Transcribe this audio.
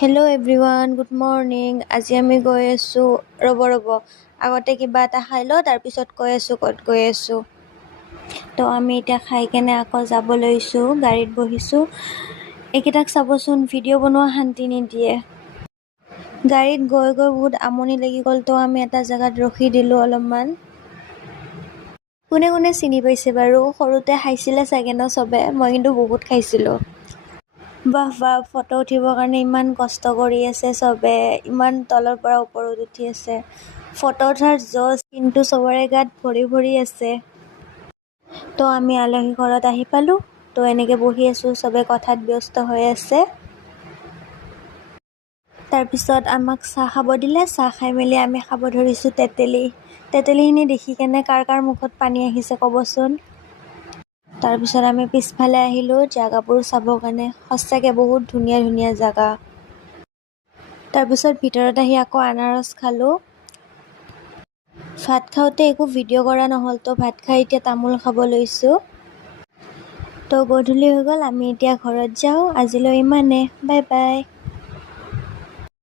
Hello' everyone, good morning. আজি আমি গৈ আছোঁ, ৰ'ব আগতে কিবা এটা খাই লওঁ, তাৰপিছত কৈ আছোঁ ক'ত গৈ আছোঁ। তো আমি এতিয়া খাই কেনে আকৌ যাব লৈছোঁ, গাড়ীত বহিছোঁ। এইকেইটাক চাবচোন, ভিডিঅ' বনোৱা শান্তি নিদিয়ে। গাড়ীত গৈ বহুত আমনি লাগি গ'ল, তো আমি এটা জেগাত ৰখি দিলোঁ অলপমান। কোনে কোনে চিনি পাইছে বাৰু? সৰুতে খাইছিলে চাগে ন চবে? মই কিন্তু বহুত খাইছিলোঁ। বাহ, ফটো উঠিবৰ কাৰণে ইমান কষ্ট কৰি আছে চবে, ইমান তলৰ পৰা ওপৰত উঠি আছে। ফটো উঠাৰ জজ কিন্তু চবৰে গাত ভৰি আছে। তো আমি আলহী ঘৰত আহি পালোঁ। তো এনেকৈ বহি আছোঁ, চবে কথাত ব্যস্ত হৈ আছে। তাৰপিছত আমাক চাহ খাব দিলে। চাহ খাই মেলি আমি খাব ধৰিছোঁ তেতেলীখিনি দেখি কেনে কাৰ মুখত পানী আহিছে ক'বচোন। তাৰপিছত আমি পিছফালে আহিলোঁ জেগাবোৰ চাবৰ কাৰণে। সঁচাকৈ বহুত ধুনীয়া জেগা। তাৰপিছত ভিতৰত আহি আকৌ আনাৰস খালোঁ। ভাত খাওঁতে একো ভিডিঅ' কৰা নহ'ল, তো ভাত খাই এতিয়া তামোল খাব লৈছোঁ। তো গধূলি হৈ গ'ল, আমি এতিয়া ঘৰত যাওঁ। আজিলৈ ইমানে, বাই বাই।